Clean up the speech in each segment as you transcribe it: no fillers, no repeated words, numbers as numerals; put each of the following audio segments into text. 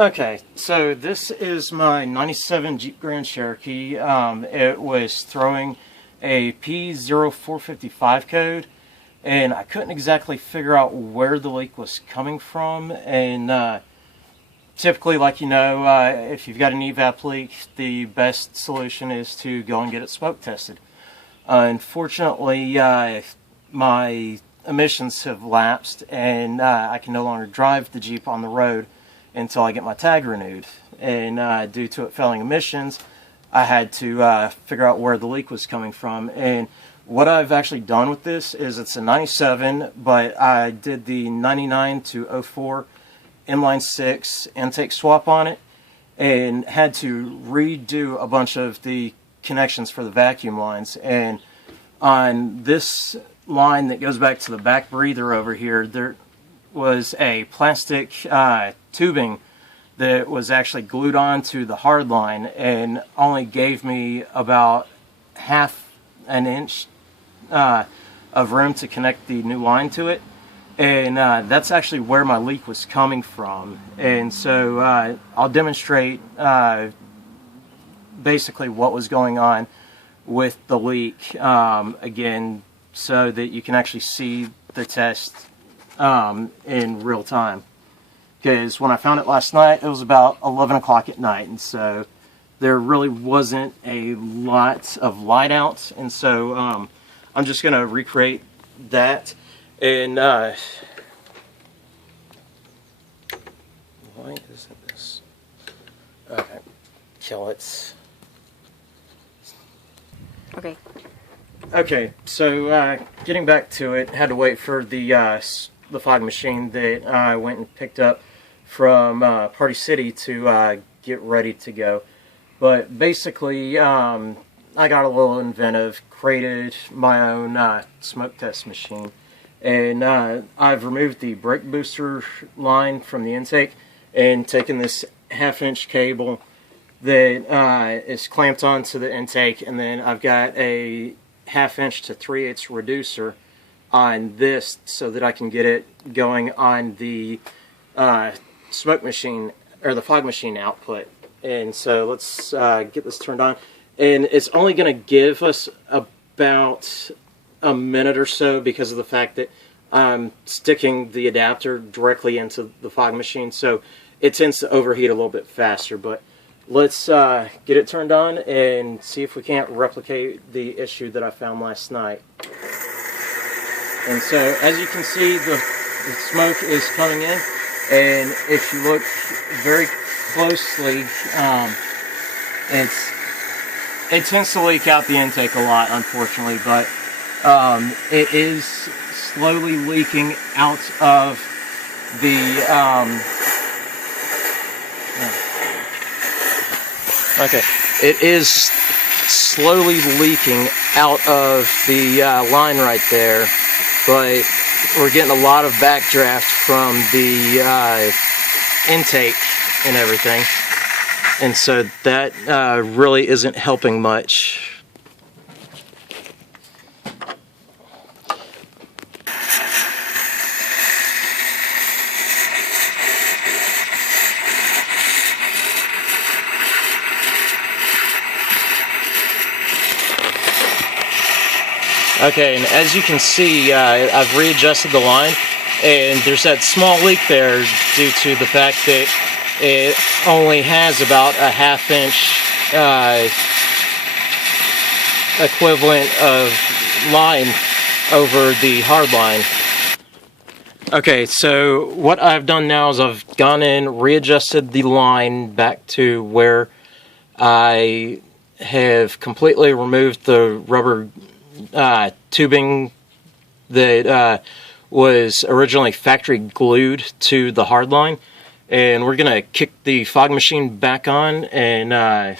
Okay, so this is my 97 Jeep Grand Cherokee. It was throwing a P0455 code, and I couldn't exactly figure out where the leak was coming from. And typically, like if you've got an evap leak, the best solution is to go and get it smoke tested. Unfortunately, my emissions have lapsed, and I can no longer drive the Jeep on the road until I get my tag renewed. And due to it failing emissions, I had to figure out where the leak was coming from. And what I've actually done with this is it's a 97, but I did the 99 to 04 inline 6 intake swap on it, and had to redo a bunch of the connections for the vacuum lines. And on this line that goes back to the back breather over here, there was a plastic tubing that was actually glued onto the hard line and only gave me about half an inch of room to connect the new line to it. And that's actually where my leak was coming from. And so I'll demonstrate basically what was going on with the leak again, so that you can actually see the test in real time. Because when I found it last night, it was about 11 o'clock at night, and so there really wasn't a lot of light out. And so I'm just going to recreate that. And why isn't this? Okay, kill it. Okay. Okay, so getting back to it, had to wait for the fog machine that I went and picked up from Party City to get ready to go. But basically, I got a little inventive, created my own smoke test machine. And I've removed the brake booster line from the intake and taken this half-inch cable that is clamped onto the intake, and then I've got a half-inch to 3/8 reducer on this so that I can get it going on the smoke machine, or the fog machine output. And so let's get this turned on. And it's only going to give us about a minute or so because of the fact that I'm sticking the adapter directly into the fog machine, so it tends to overheat a little bit faster. But let's get it turned on and see if we can't replicate the issue that I found last night. And so, as you can see, the smoke is coming in, and if you look very closely, it tends to leak out the intake a lot, unfortunately, but it is slowly leaking out of the okay, it is slowly leaking out of the line right there, but we're getting a lot of backdraft from the intake and everything, and so that really isn't helping much. Okay, and as you can see, I've readjusted the line, and there's that small leak there due to the fact that it only has about a half-inch equivalent of line over the hard line. Okay, so what I've done now is I've gone in, readjusted the line back to where I have completely removed the rubber tubing that was originally factory glued to the hard line, and we're gonna kick the fog machine back on and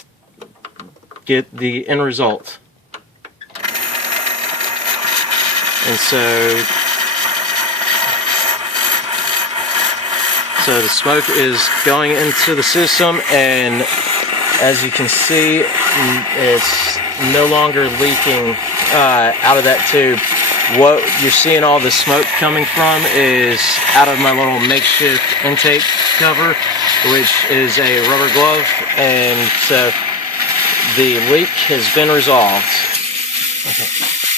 get the end result. And so the smoke is going into the system, and as you can see, it's no longer leaking out of that tube. what you're seeing all the smoke coming from is out of my little makeshift intake cover, which is a rubber glove, and so the leak has been resolved. Okay.